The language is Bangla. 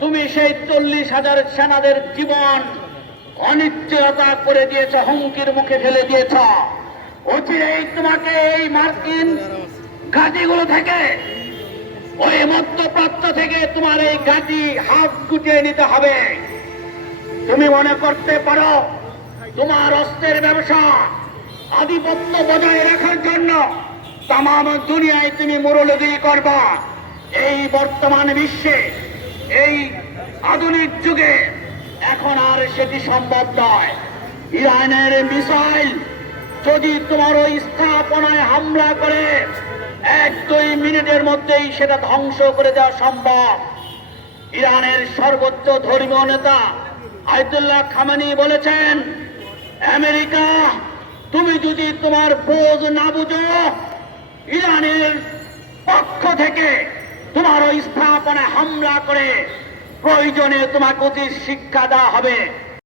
তুমি সেই চল্লিশ হাজার সেনাদের জীবন অনিশ্চয়তা করে দিয়েছ, হুমকির মুখে ফেলে দিয়েছ। অচিরেই তোমাকে এই মার্কিন ঘাটিগুলো থেকে, ওই মধ্যপ্রাচ্য থেকে তোমার এই ঘাটি হাফ গুটিয়ে নিতে হবে। তুমি মনে করতে পারো, তোমার অস্ত্রের ব্যবসা আধিপত্য বজায় রাখার জন্য তাম দুনিয়ায় তুমি মুরলগিরি করবা। এই বর্তমান বিশ্বে এই আধুনিক যুগে এখন আর সেটি সম্ভব নয়। ইরানের মিসাইল যদি তোমার ওই স্থাপনায় হামলা করে, এক দুই মিনিটের মধ্যেই সেটা ধ্বংস করে দেওয়া সম্ভব। ইরানের সর্বোচ্চ ধর্মীয় নেতা আয়তুল্লাহ খামানি বলেছেন, আমেরিকা, তুমি যদি তোমার বোঝ না বুঝো, ইরানের পক্ষ থেকে তোমার ওই স্থাপনায় হামলা করে প্রয়োজনে তোমাকে অতি শিক্ষা দেওয়া হবে।